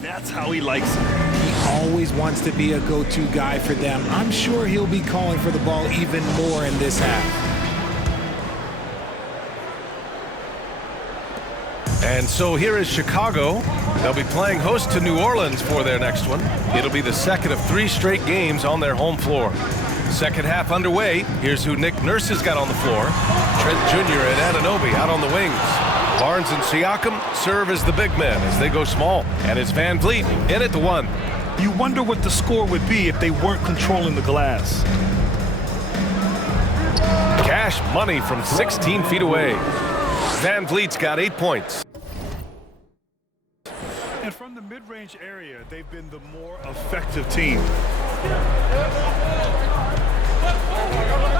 That's how he likes it. He always wants to be a go-to guy for them. I'm sure he'll be calling for the ball even more in this half. And so here is Chicago. They'll be playing host to New Orleans for their next one. It'll be the second of 3 straight games on their home floor. Second half underway. Here's who Nick Nurse has got on the floor. Trent Jr. and Anunoby out on the wings. Barnes and Siakam serve as the big men as they go small. And it's Van Vliet in at the 1. You wonder what the score would be if they weren't controlling the glass. Cash money from 16 feet away. Van Vliet's got 8 points. And from the mid-range area, they've been the more effective team.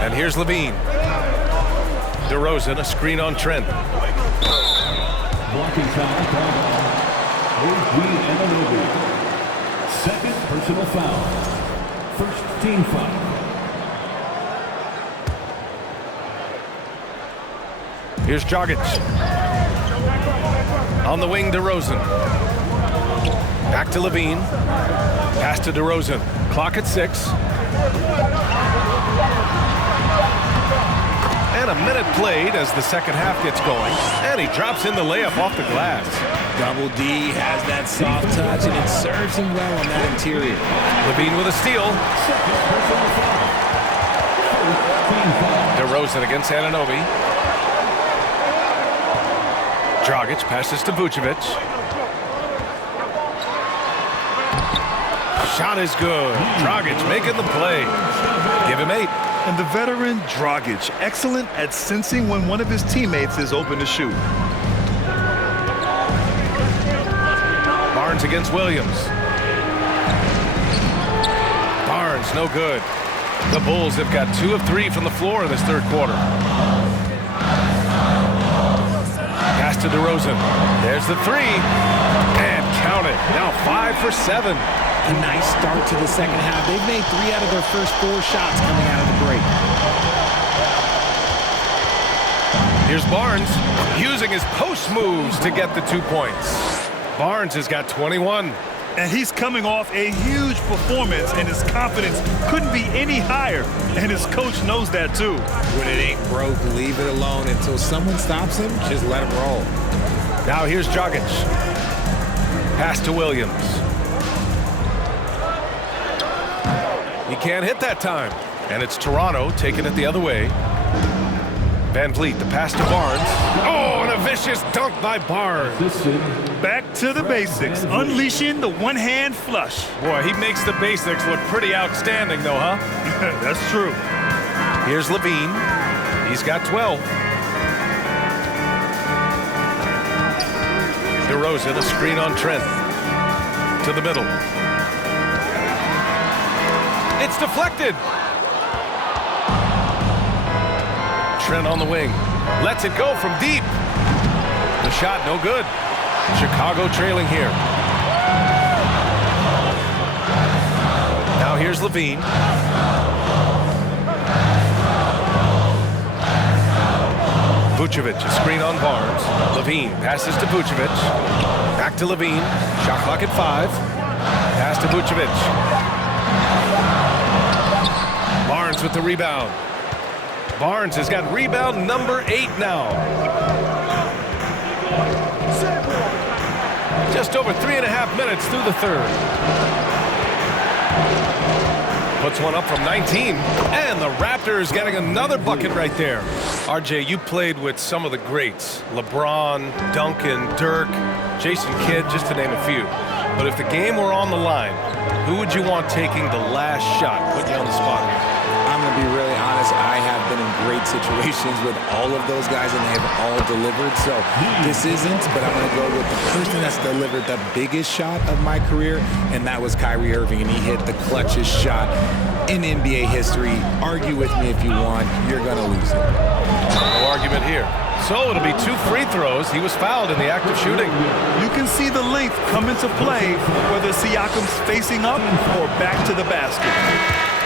And here's Levine. DeRozan, a screen on Trent. Blocking foul, Anunoby. Second personal foul. First team foul. Here's Dragic. On the wing, DeRozan. Back to Levine. Pass to DeRozan. Clock at 6. And a minute played as the second half gets going. And he drops in the layup off the glass. Double D has that soft touch, and it serves him well on that interior. Levine with a steal. DeRozan against Anunoby. Dragic passes to Vucevic. Shot is good. Dragic making the play. Give him 8. And the veteran Dragic, excellent at sensing when one of his teammates is open to shoot. Barnes against Williams. Barnes, no good. The Bulls have got 2 of 3 from the floor in this third quarter. Pass to DeRozan. There's the 3. And count it. Now 5 for 7. A nice start to the second half. They've made 3 out of their first 4 shots coming out of the break. Here's Barnes using his post moves to get the 2 points. Barnes has got 21. And he's coming off a huge performance, and his confidence couldn't be any higher. And his coach knows that too. When it ain't broke, leave it alone. Until someone stops him, just let him roll. Now here's Dragic. Pass to Williams. He can't hit that time. And it's Toronto taking it the other way. Van Vliet, the pass to Barnes. Oh, and a vicious dunk by Barnes. Back to the basics, unleashing the one-hand flush. Boy, he makes the basics look pretty outstanding, though, huh? That's true. Here's Levine. He's got 12. DeRozan, a screen on Trent. To the middle. It's deflected. Trent on the wing. Lets it go from deep. The shot no good. Chicago trailing here. Now here's Levine. Vucevic, a screen on Barnes. Levine passes to Vucevic. Back to Levine. Shot clock at 5. Pass to Vucevic. Barnes with the rebound. Barnes has got rebound number 8 now. Just over 3.5 minutes through the third. Puts one up from 19. And the Raptors getting another bucket right there. RJ, you played with some of the greats. LeBron, Duncan, Dirk, Jason Kidd, just to name a few. But if the game were on the line, who would you want taking the last shot? Put you on the spot here. I'm going to be really honest. I have been in great situations with all of those guys, and they have all delivered. So this isn't, but I'm going to go with the person that's delivered the biggest shot of my career, and that was Kyrie Irving, and he hit the clutchest shot in NBA history. Argue with me if you want. You're going to lose it. No argument here. So it'll be 2 free throws. He was fouled in the act of shooting. You can see the length come into play, whether Siakam's facing up or back to the basket.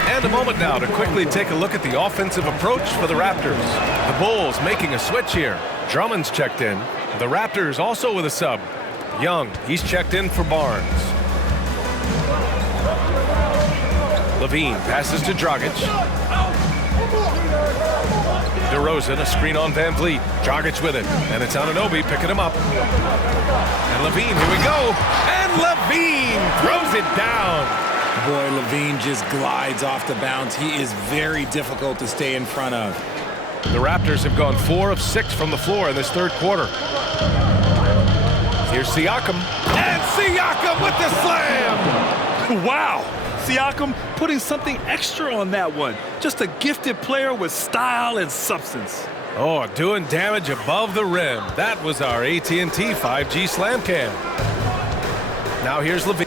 And a moment now to quickly take a look at the offensive approach for the Raptors. The Bulls making a switch here. Drummond's checked in. The Raptors also with a sub. Young, he's checked in for Barnes. Levine passes to Dragic. DeRozan, a screen on Van Vliet. Dragic with it, and it's Anunoby picking him up. And Levine, here we go. And Levine throws it down. Boy, Levine just glides off the bounce. He is very difficult to stay in front of. The Raptors have gone 4 of 6 from the floor in this third quarter. Here's Siakam. And Siakam with the slam! Wow! Siakam putting something extra on that one. Just a gifted player with style and substance. Oh, doing damage above the rim. That was our AT&T 5G slam cam. Now here's Levine.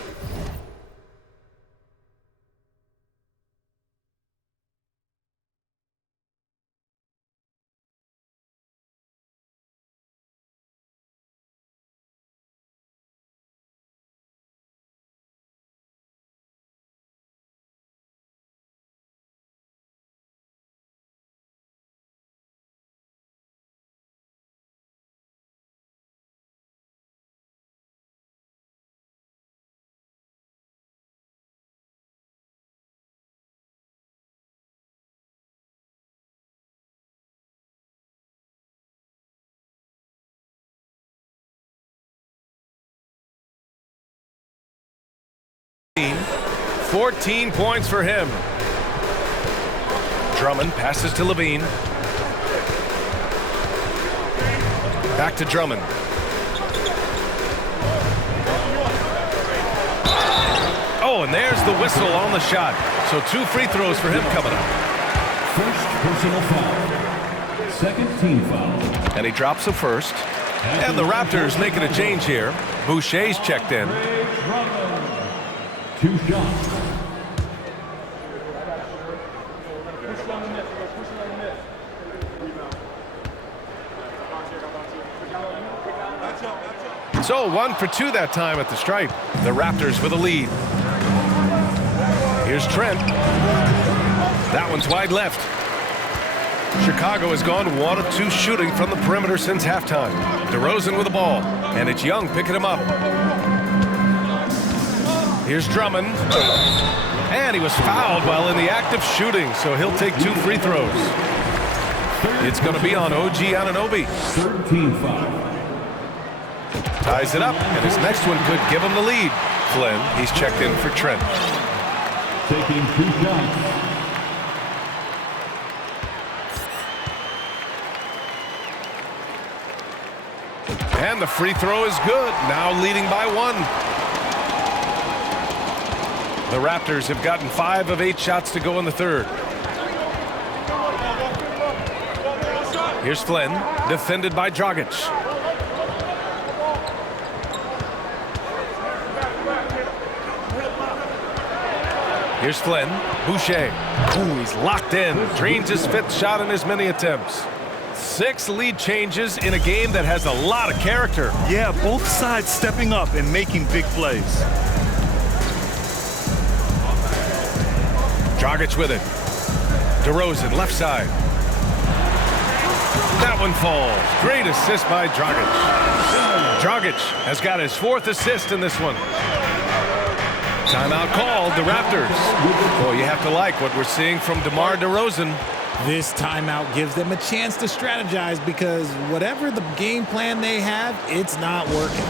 Levine. 14 points for him. Drummond passes to Levine. Back to Drummond. Oh, and there's the whistle on the shot. So 2 free throws for him coming up. First personal foul. Second team foul. And he drops the first. And the Raptors making a change here. Boucher's checked in. 2 shots. So 1 for 2 that time at the stripe. The Raptors with a lead. Here's Trent. That one's wide left. Chicago has gone 1 of 2 shooting from the perimeter since halftime. DeRozan with the ball, and it's Young picking him up. Here's Drummond. And he was fouled while in the act of shooting, so he'll take 2 free throws. It's going to be on OG Anunoby. Third team foul. Ties it up, and his next one could give him the lead. Flynn, he's checked in for Trent. Taking 2 shots. And the free throw is good, now leading by 1. The Raptors have gotten 5 of 8 shots to go in the third. Here's Flynn, defended by Dragic. Here's Flynn, Boucher. Ooh, he's locked in. Drains his 5th shot in as many attempts. 6 lead changes in a game that has a lot of character. Yeah, both sides stepping up and making big plays. Dragic with it. DeRozan, left side. That one falls. Great assist by Dragic. Dragic has got his 4th assist in this one. Timeout called, the Raptors. Boy, you have to like what we're seeing from DeMar DeRozan. This timeout gives them a chance to strategize because whatever the game plan they have, it's not working.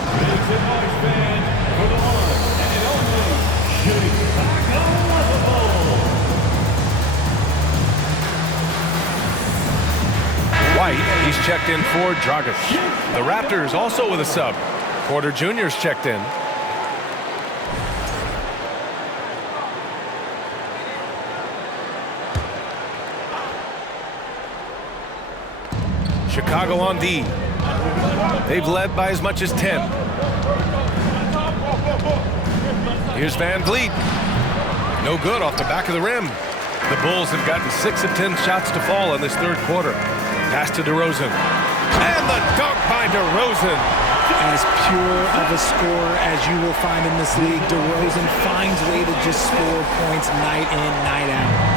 White, he's checked in for Dragic. The Raptors also with a sub. Porter Jr.'s checked in. Chicago on D. They've led by as much as 10. Here's Van Vliet. No good off the back of the rim. The Bulls have gotten 6 of 10 shots to fall in this third quarter. Pass to DeRozan. And the dunk by DeRozan. As pure of a scorer as you will find in this league, DeRozan finds a way to just score points night in, night out.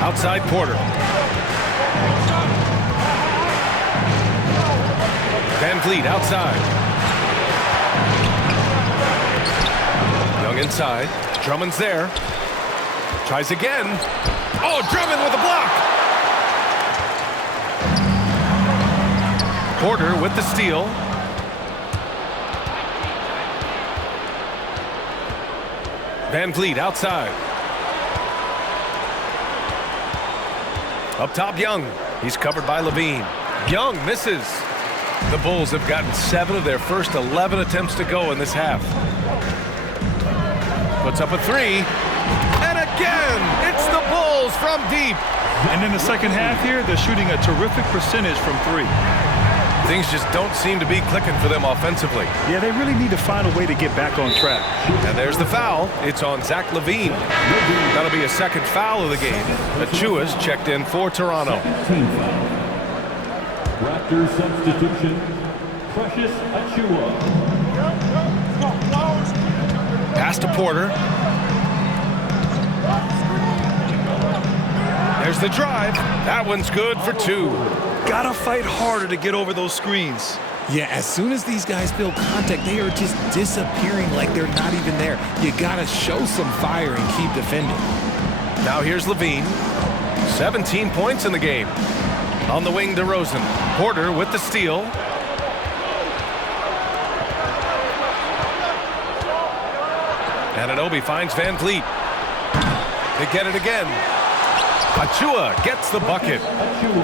Outside Porter. Van Vliet outside. Young inside. Drummond's there. Tries again. Oh, Drummond with a block. Porter with the steal. Van Vliet outside. Up top, Young. He's covered by Levine. Young misses. The Bulls have gotten 7 of their first 11 attempts to go in this half. Puts up a 3. And again, it's the Bulls from deep. And in the second half here, they're shooting a terrific percentage from 3. Things just don't seem to be clicking for them offensively. Yeah, they really need to find a way to get back on track. And there's the foul. It's on Zach LaVine. That'll be a second foul of the game. Achua's checked in for Toronto. Team foul. Raptors substitution, Precious Achua. Pass to Porter. There's the drive. That one's good for 2. Gotta fight harder to get over those screens. Yeah, as soon as these guys feel contact, they are just disappearing like they're not even there. You gotta show some fire and keep defending. Now here's Levine. 17 points in the game. On the wing, DeRozan. Porter with the steal. Anunoby finds Van Vliet. They get it again. Achua gets the bucket.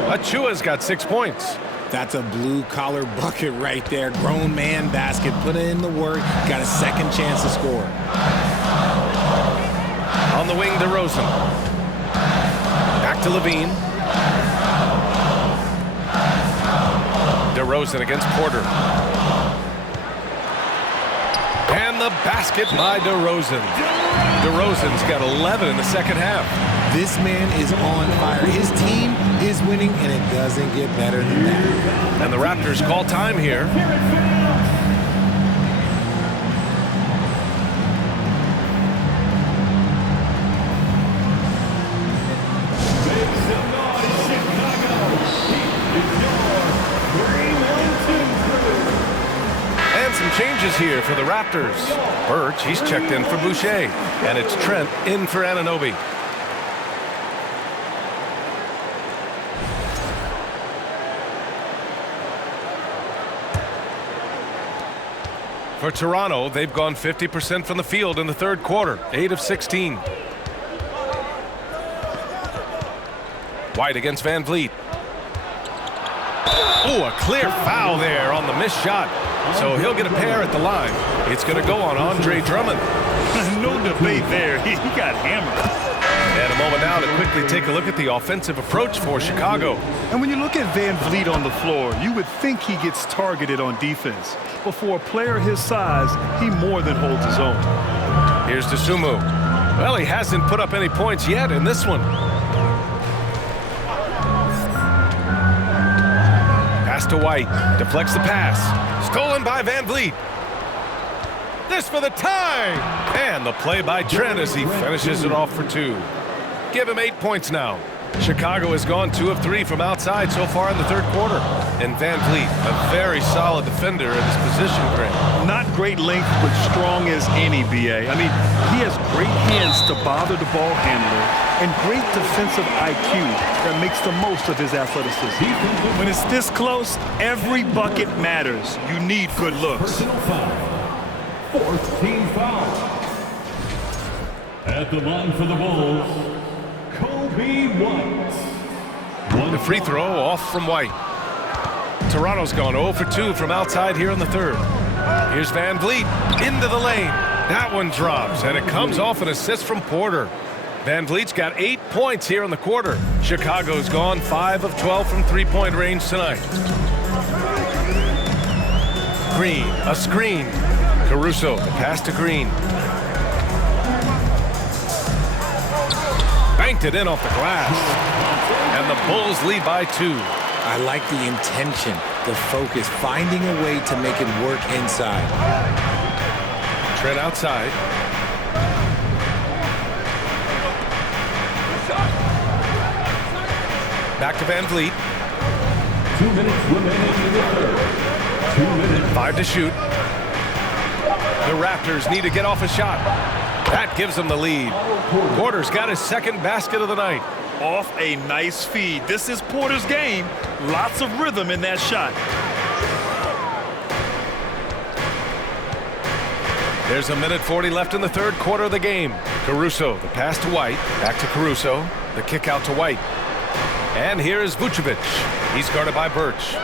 Achua's got 6 points. That's a blue-collar bucket right there. Grown man basket. Put in the work. Got a second chance to score. On the wing, DeRozan. Back to Levine. DeRozan against Porter. And the basket by DeRozan. DeRozan's got 11 in the second half. This man is on fire. His team is winning, and it doesn't get better than that. And the Raptors call time here. And some changes here for the Raptors. Birch, he's checked in for Boucher. And it's Trent in for Anunoby. For Toronto, they've gone 50% from the field in the third quarter, 8 of 16. White against Van Vliet. Oh, a clear foul there on the missed shot. So he'll get a pair at the line. It's going to go on Andre Drummond. No debate there. He got hammered. And a moment now to quickly take a look at the offensive approach for Chicago. And when you look at Van Vliet on the floor, you would think he gets targeted on defense. But for a player his size, he more than holds his own. Here's Dosunmu. Well, he hasn't put up any points yet in this one. Pass to White. Deflects the pass. Stolen by Van Vliet. This for the tie. And the play by Trent as he finishes it off for 2. Give him 8 points now. Chicago has gone 2 of 3 from outside so far in the third quarter. And Van Vliet, a very solid defender in his position grade. Not great length, but strong as any, B.A. I mean, he has great hands to bother the ball handler and great defensive IQ that makes the most of his athleticism. When it's this close, every bucket matters. You need good looks. Personal foul. 4th team foul. At the line for the Bulls, Kobe White. The free throw off from White. Toronto's gone 0 for 2 from outside here in the third. Here's Van Vliet into the lane. That one drops, and it comes off an assist from Porter. Van Vliet's got 8 points here in the quarter. Chicago's gone 5 of 12 from three-point range tonight. Green, a screen. Caruso, the pass to Green. Banked it in off the glass. And the Bulls lead by 2. I like the intention, the focus, finding a way to make it work inside. Trent outside. Back to Van Vliet. 2 minutes remaining in the third. 2 minutes. 5 to shoot. The Raptors need to get off a shot. That gives them the lead. Porter's got his second basket of the night. Off a nice feed. This is Porter's game. Lots of rhythm in that shot. There's a minute 40 left in the third quarter of the game. Caruso, the pass to White. Back to Caruso. The kick out to White. And here is Vucevic. He's guarded by Birch.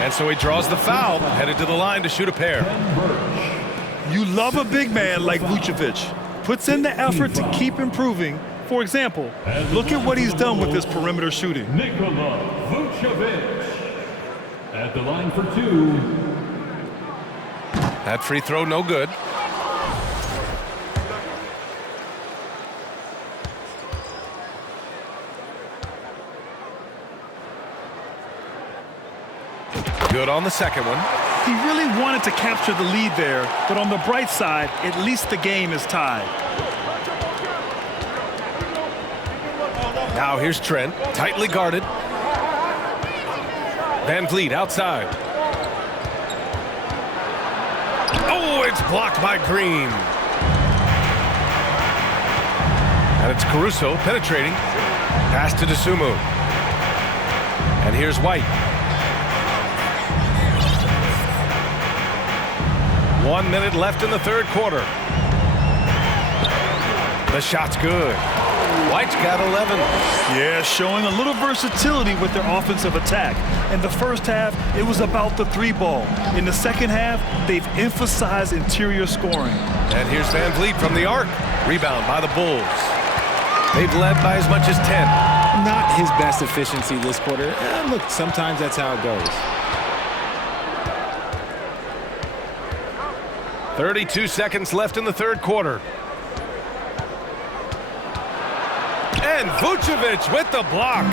And so he draws the foul, headed to the line to shoot a pair. You love a big man like Vucevic. Puts in the effort to keep improving. For example, look at what he's done with his perimeter shooting. Nikola Vucevic at the line for 2. That free throw no good. Good on the second one. He really wanted to capture the lead there, but on the bright side, at least the game is tied. Now here's Trent, tightly guarded. Van Vliet outside. Oh, it's blocked by Green. And it's Caruso penetrating. Pass to Dosunmu. And here's White. 1 minute left in the third quarter. The shot's good. White's got 11. Yeah, showing a little versatility with their offensive attack. In the first half, it was about the 3-ball. In the second half, they've emphasized interior scoring. And here's Van Vliet from the arc. Rebound by the Bulls. They've led by as much as 10. Not his best efficiency this quarter. Look, sometimes that's how it goes. 32 seconds left in the third quarter. And Vucevic with the block.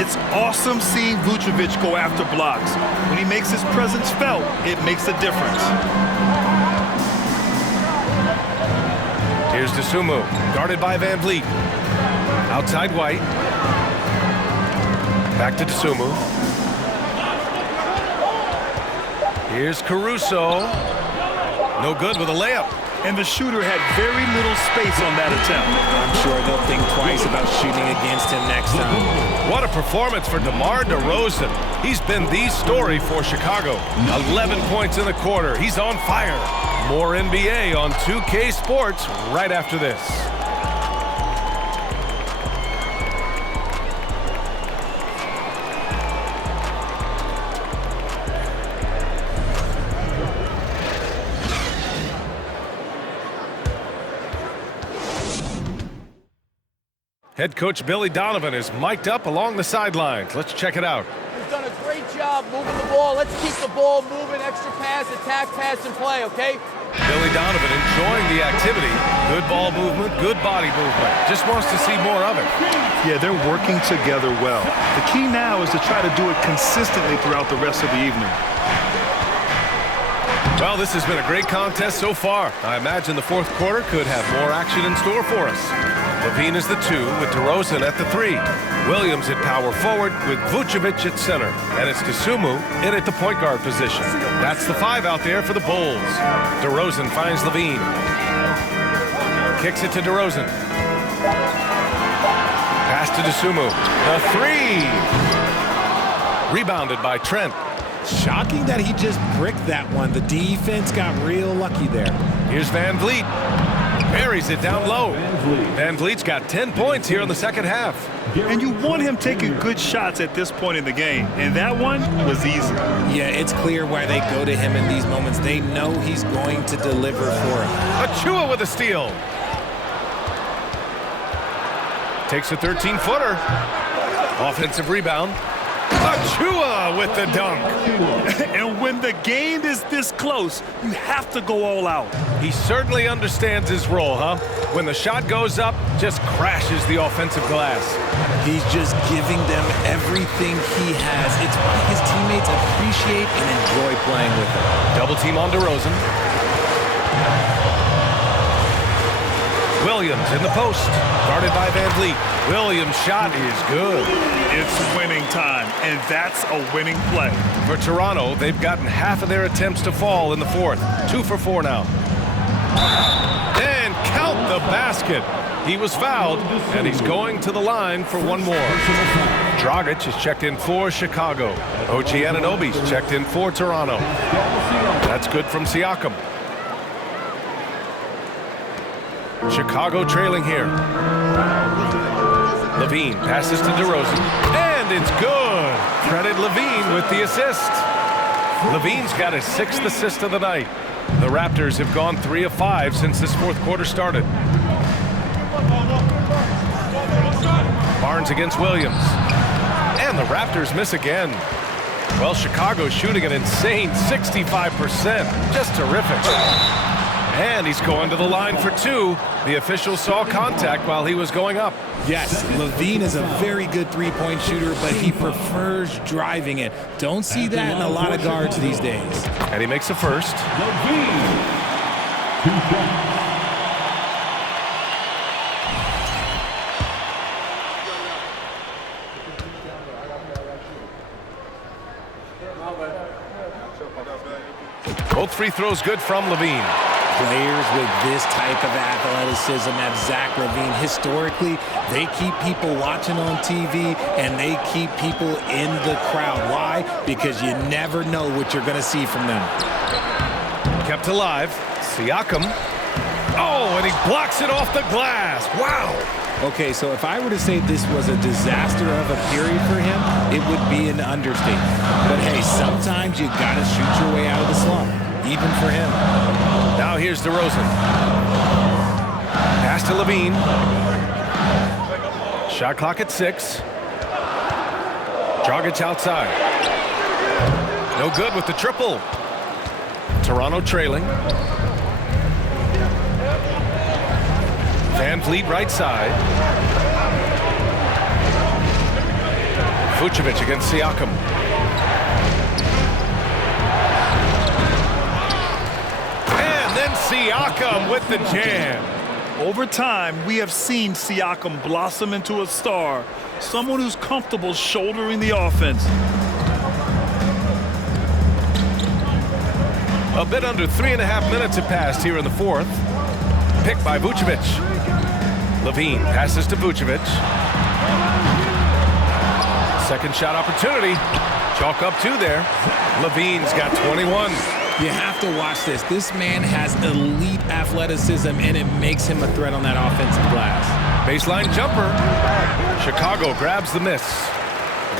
It's awesome seeing Vucevic go after blocks. When he makes his presence felt, it makes a difference. Here's Dosunmu, guarded by Van Vliet. Outside White. Back to Dosunmu. Here's Caruso. No good with a layup. And the shooter had very little space on that attempt. I'm sure they'll think twice about shooting against him next time. What a performance for DeMar DeRozan. He's been the story for Chicago. 11 points in the quarter. He's on fire. More NBA on 2K Sports right after this. Head coach Billy Donovan is mic'd up along the sidelines. Let's check it out. He's done a great job moving the ball. Let's keep the ball moving, extra pass, attack, pass, and play, okay? Billy Donovan enjoying the activity. Good ball movement, good body movement. Just wants to see more of it. Yeah, they're working together well. The key now is to try to do it consistently throughout the rest of the evening. Well, this has been a great contest so far. I imagine the fourth quarter could have more action in store for us. Levine is the 2 with DeRozan at the 3. Williams at power forward with Vucevic at center. And it's Dosunmu in at the point guard position. That's the 5 out there for the Bulls. DeRozan finds Levine. Kicks it to DeRozan. Pass to Dosunmu. The 3. Rebounded by Trent. Shocking that he just bricked that one. The defense got real lucky there. Here's Van Vliet. Buries it down low. Van Vliet's got 10 points here in the second half. And you want him taking good shots at this point in the game. And that one was easy. Yeah, it's clear why they go to him in these moments. They know he's going to deliver for them. Achua with a steal. Takes a 13-footer. Offensive rebound. Achua with the dunk. And when the game is this close, you have to go all out. He certainly understands his role, huh? When the shot goes up, just crashes the offensive glass. He's just giving them everything he has. It's why his teammates appreciate and enjoy playing with him. Double team on DeRozan. Williams in the post, guarded by Van Vliet. Williams' shot is good. It's winning time, and that's a winning play. For Toronto, they've gotten half of their attempts to fall in the fourth. 2 for 4 now. And count the basket. He was fouled, and he's going to the line for one more. Dragic is checked in for Chicago. OG Anunoby's checked in for Toronto. That's good from Siakam. Chicago trailing here. Levine passes to DeRozan, and it's good. Credit Levine with the assist. Levine's got his 6th assist of the night. The Raptors have gone 3 of 5 since this fourth quarter started. Barnes against Williams. And the Raptors miss again. Well, Chicago's shooting an insane 65%. Just terrific. And he's going to the line for 2. The official saw contact while he was going up. Yes, Levine is a very good three-point shooter, but he prefers driving it. Don't see that in a lot of guards these days. And he makes a first. Levine. 2 points. Both free throws good from Levine. Players with this type of athleticism at Zach LaVine, historically, they keep people watching on TV and they keep people in the crowd. Why? Because you never know what you're going to see from them. Kept alive. Siakam. Oh, and he blocks it off the glass. Wow. Okay, so if I were to say this was a disaster of a period for him, it would be an understatement. But hey, sometimes you got to shoot your way out of the slump, even for him. Now here's DeRozan. Pass to Levine. Shot clock at 6. Dragic outside. No good with the triple. Toronto trailing. Van Vliet right side. Vucevic against Siakam. And then Siakam with the jam. Over time, we have seen Siakam blossom into a star, someone who's comfortable shouldering the offense. A bit under 3.5 minutes have passed here in the fourth. Picked by Vucevic. Levine passes to Vucevic. Second shot opportunity. Chalk up 2 there. Levine's got 21. You have to watch this. This man has elite athleticism, and it makes him a threat on that offensive glass. Baseline jumper. Chicago grabs the miss.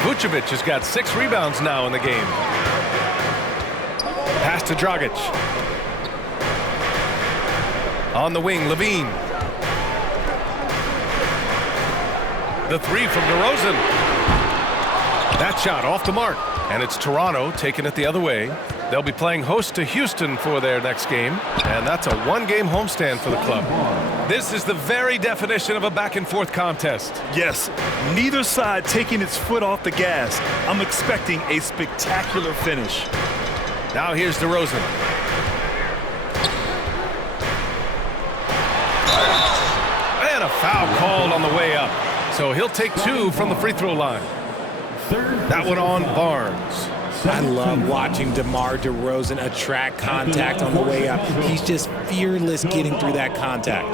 Vucevic has got 6 rebounds now in the game. Pass to Dragic. On the wing, Levine. The 3 from DeRozan. That shot off the mark. And it's Toronto taking it the other way. They'll be playing host to Houston for their next game. And that's a 1-game homestand for the club. This is the very definition of a back-and-forth contest. Yes, neither side taking its foot off the gas. I'm expecting a spectacular finish. Now here's DeRozan. And a foul called on the way up. So he'll take 2 from the free throw line. That one on Barnes. I love watching DeMar DeRozan attract contact on the way up. He's just fearless getting through that contact.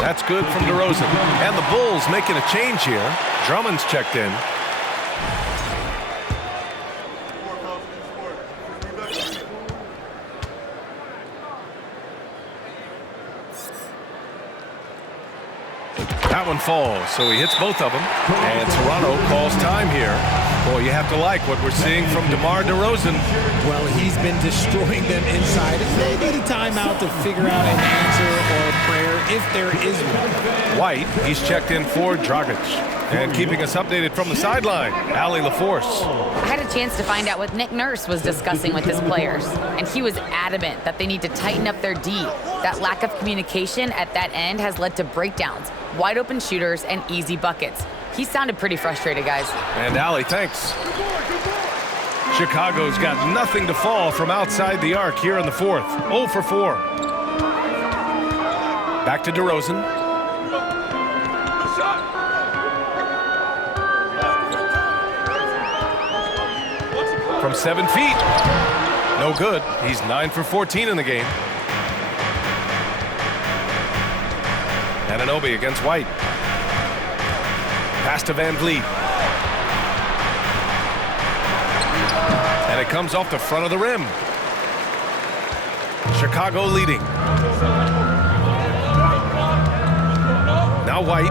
That's good from DeRozan. And the Bulls making a change here. Drummond's checked in. That one falls, so he hits both of them. And Toronto calls time here. Boy, you have to like what we're seeing from DeMar DeRozan. Well, he's been destroying them inside. They need a timeout to figure out an answer or a prayer if there is one. White, he's checked in for Dragic. And keeping us updated from the sideline, Allie LaForce. I had a chance to find out what Nick Nurse was discussing with his players, and he was adamant that they need to tighten up their D. That lack of communication at that end has led to breakdowns, wide open shooters, and easy buckets. He sounded pretty frustrated, guys. And Allie, thanks. Chicago's got nothing to fall from outside the arc here in the fourth. 0 for 4. Back to DeRozan. From 7 feet. No good. He's 9 for 14 in the game. Anunoby against White. Pass to Van Vliet. And it comes off the front of the rim. Chicago leading. Now White.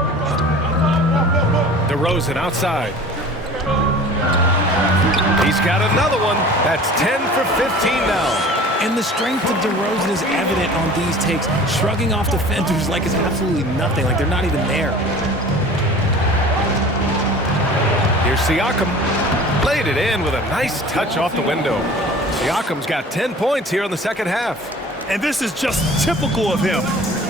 DeRozan outside. He's got another one. That's 10 for 15 now. And the strength of DeRozan is evident on these takes, shrugging off defenders like it's absolutely nothing, like they're not even there. Here's Siakam. Played it in with a nice touch off the window. Siakam's got 10 points here in the second half. And this is just typical of him.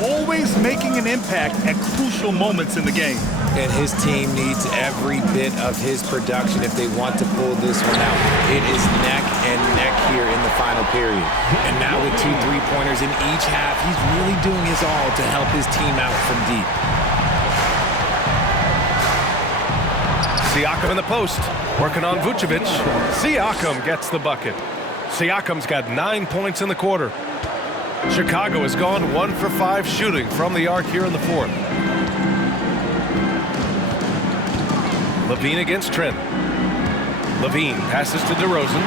Always making an impact at crucial moments in the game. And his team needs every bit of his production if they want to pull this one out. It is neck and neck here in the final period. And now with 2 3-pointers in each half, he's really doing his all to help his team out from deep. Siakam in the post, working on Vucevic. Siakam gets the bucket. Siakam's got 9 points in the quarter. Chicago has gone 1 for 5 shooting from the arc here in the fourth. Levine against Trent. Levine passes to DeRozan.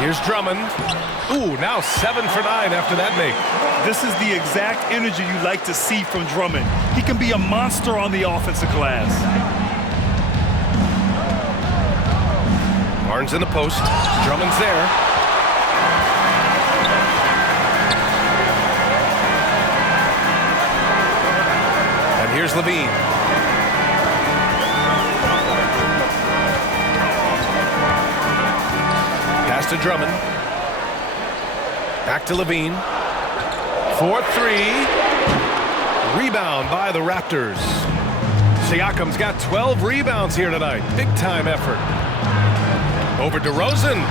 Here's Drummond. Ooh, now 7 for 9 after that make. This is the exact energy you like to see from Drummond. He can be a monster on the offensive glass. Barnes in the post. Drummond's there. And here's Levine. Pass to Drummond. Back to Levine. 4-3. Rebound by the Raptors. Siakam's got 12 rebounds here tonight. Big time effort. Over DeRozan.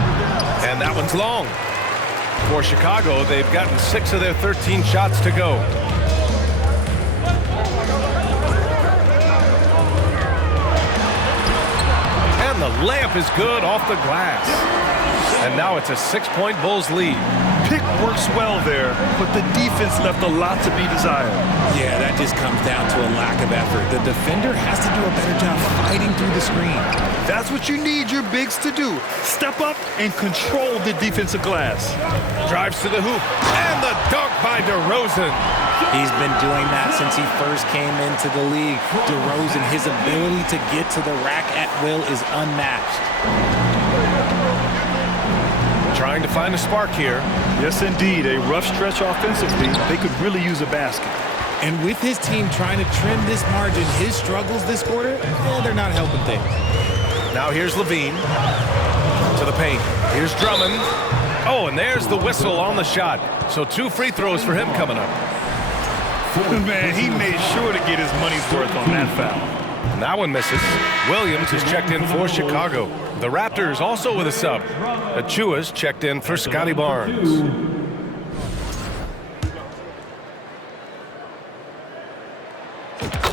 And that one's long. For Chicago, they've gotten 6 of their 13 shots to go. And the layup is good off the glass. And now it's a 6-point Bulls lead. Pick works well there, but the defense left a lot to be desired. Yeah, that just comes down to a lack of effort. The defender has to do a better job fighting through the screen. That's what you need your bigs to do. Step up and control the defensive glass. Drives to the hoop. And the dunk by DeRozan. He's been doing that since he first came into the league. DeRozan, his ability to get to the rack at will is unmatched. Trying to find a spark here. Yes, indeed. A rough stretch offensively. They could really use a basket. And with his team trying to trim this margin, his struggles this quarter, they're not helping things. Now here's Levine to the paint. Here's Drummond. Oh, and there's the whistle on the shot. So 2 free throws for him coming up. Man, he made sure to get his money's worth on that foul. And that one misses. Williams is checked in for Chicago. The Raptors also with a sub. Achua's checked in for Scotty Barnes.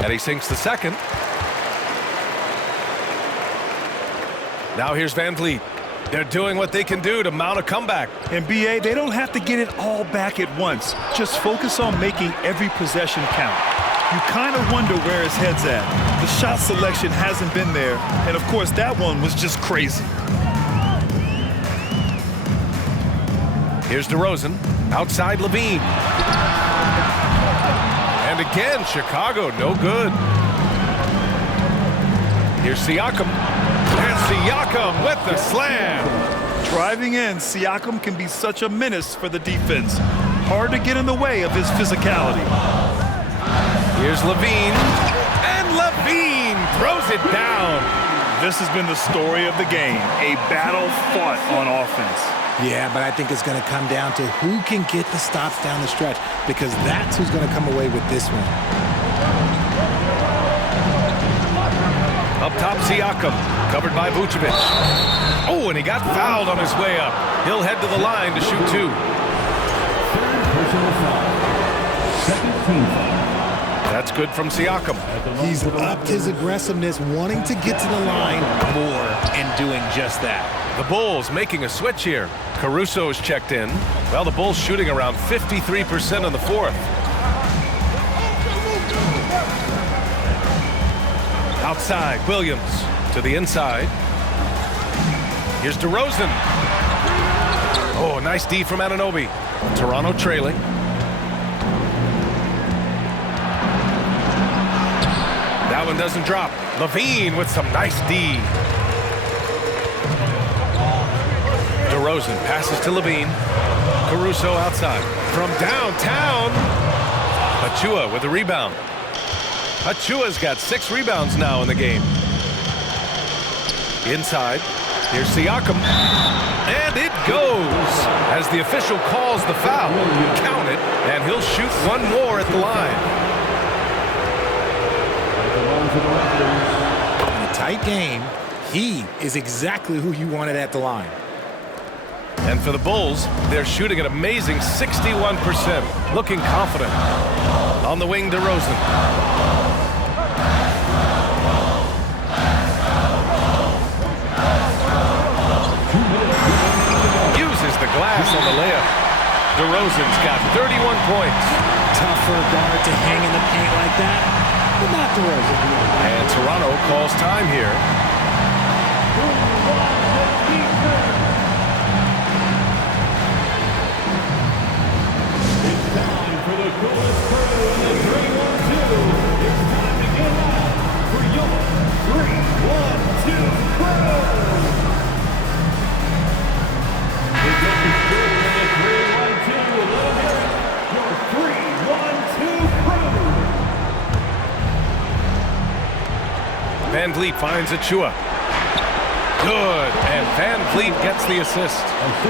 And he sinks the second. Now here's Van Vliet. They're doing what they can do to mount a comeback. And BA, they don't have to get it all back at once. Just focus on making every possession count. You kind of wonder where his head's at. The shot selection hasn't been there. And of course, that one was just crazy. Here's DeRozan. Outside Levine. And again, Chicago, no good. Here's Siakam. And Siakam with the slam. Driving in, Siakam can be such a menace for the defense. Hard to get in the way of his physicality. Here's Levine. And Levine throws it down. This has been the story of the game. A battle fought on offense. Yeah, but I think it's going to come down to who can get the stops down the stretch, because that's who's going to come away with this one. Up top, Siakam, covered by Vucevic. Oh, and he got fouled on his way up. He'll head to the line to shoot 2. Personal foul. team foul. That's good from Siakam. He's upped his aggressiveness, wanting to get to the line more and doing just that. The Bulls making a switch here. Caruso's checked in. Well, the Bulls shooting around 53% in the fourth. Outside, Williams to the inside. Here's DeRozan. Oh, nice D from Anunoby. Toronto trailing. That one doesn't drop. Levine with some nice D. DeRozan passes to Levine. Caruso outside. From downtown. Achua with a rebound. Achua's got 6 rebounds now in the game. Inside. Here's Siakam. And it goes. As the official calls the foul, count it, and he'll shoot one more at the line. In a tight game, he is exactly who you wanted at the line. And for the Bulls, they're shooting an amazing 61%, looking confident. On the wing, DeRozan. Uses the glass on the layup. DeRozan's got 31 points. Tough for a guard to hang in the paint like that, but not DeRozan. And Toronto calls time here. For the coolest crew in the 3-1-2, it's time to get out for your 3-1-2 crew. The coolest crew in the 3-1-2, let them hear it, your 3-1-2 crew. Van Vliet finds Achua. Good, and Van Vliet gets the assist.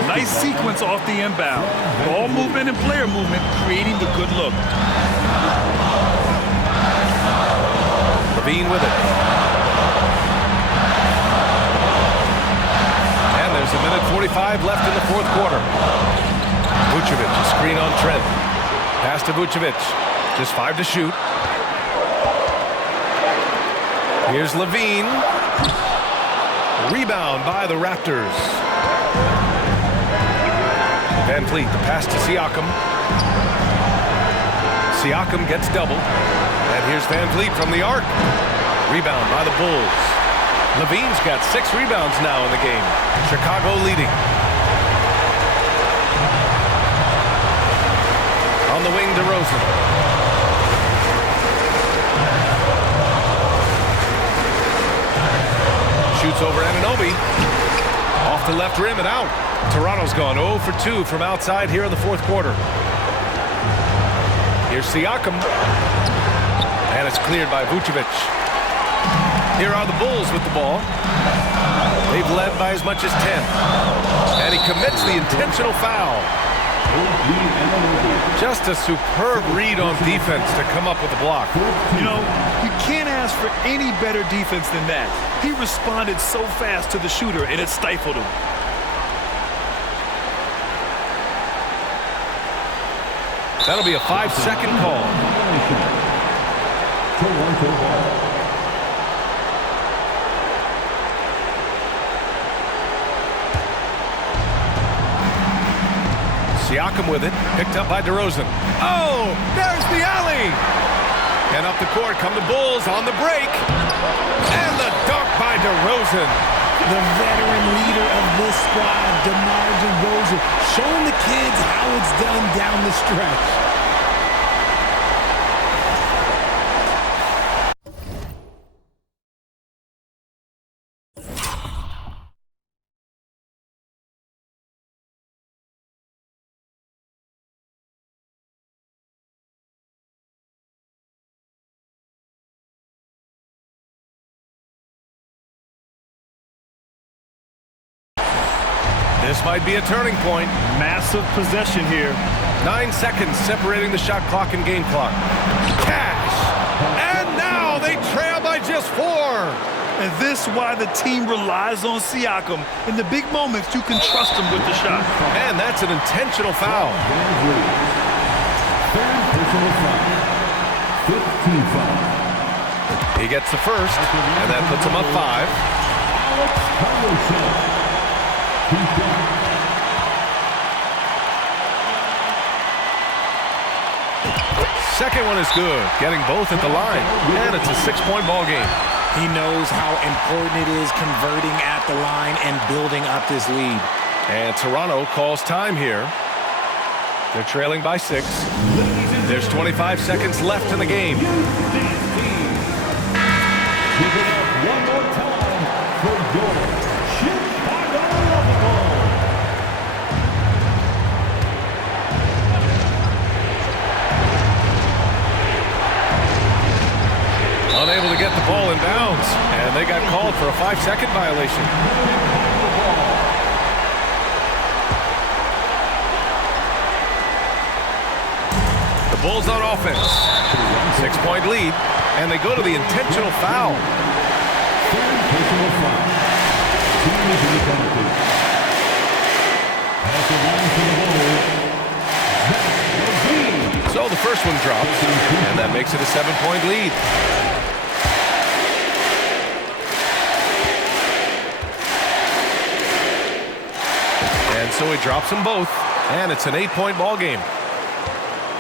Nice sequence off the inbound. Ball movement and player movement, creating the good look. Levine with it. And there's a minute 45 left in the fourth quarter. Vucevic, a screen on Trent. Pass to Vucevic. Just 5 to shoot. Here's Levine. Rebound by the Raptors. Van Vliet, the pass to Siakam. Siakam gets double. And here's Van Vliet from the arc. Rebound by the Bulls. Levine's got 6 rebounds now in the game. Chicago leading. On the wing, DeRozan. Shoots over Anunoby. Off the left rim and out. Toronto's gone 0 for 2 from outside here in the fourth quarter. Here's Siakam. And it's cleared by Vucevic. Here are the Bulls with the ball. They've led by as much as 10. And he commits the intentional foul. Just a superb read on defense to come up with the block. You know, you can't ask for any better defense than that. He responded so fast to the shooter, and it stifled him. That'll be a 5-second call. Siakam with it, picked up by DeRozan. Oh, there's the alley! And up the court come the Bulls on the break. And the dunk by DeRozan. The veteran leader of this squad, DeMar DeRozan, showing the kids how it's done down the stretch. This might be a turning point. Massive possession here. 9 seconds separating the shot clock and game clock. Cash! And now they trail by just 4. And this is why the team relies on Siakam. In the big moments, you can trust him with the shot. And that's an intentional foul. Third personal foul. team foul. He gets the first, and that puts him up 5. Alex Carlson. Keep that. Second one is good, getting both at the line, and it's a 6-point ball game. He knows how important it is converting at the line and building up this lead. And Toronto calls time here. They're trailing by 6. There's 25 seconds left in the game. Give it up one more time for your Chicago Bulls. Unable to get the ball in bounds, and they got called for a 5-second violation. The Bulls on offense. 6-point lead, and they go to the intentional foul. Third personal foul. Team is in the penalty. At the line for the Bulls, Zach LaVine. So the first one drops, and that makes it a 7-point lead. And so he drops them both, and it's an 8-point ball game.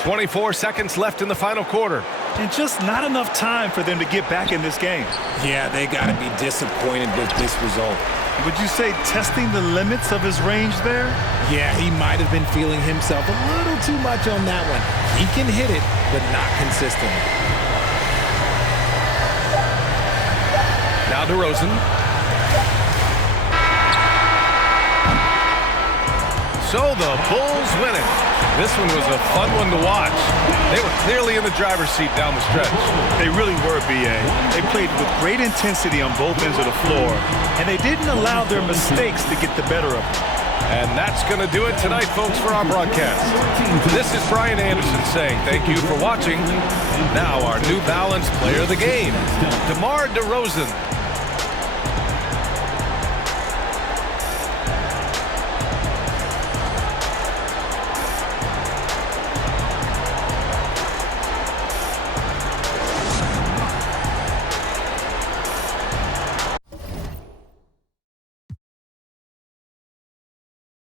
24 seconds left in the final quarter. And just not enough time for them to get back in this game. Yeah, they got to be disappointed with this result. Would you say testing the limits of his range there? Yeah, he might have been feeling himself a little too much on that one. He can hit it, but not consistently. Now DeRozan. So the Bulls win it. This one was a fun one to watch. They were clearly in the driver's seat down the stretch. They really were, B.A. They played with great intensity on both ends of the floor, and they didn't allow their mistakes to get the better of them. And that's going to do it tonight, folks, for our broadcast. This is Brian Anderson saying thank you for watching. Now our New Balance player of the game, DeMar DeRozan.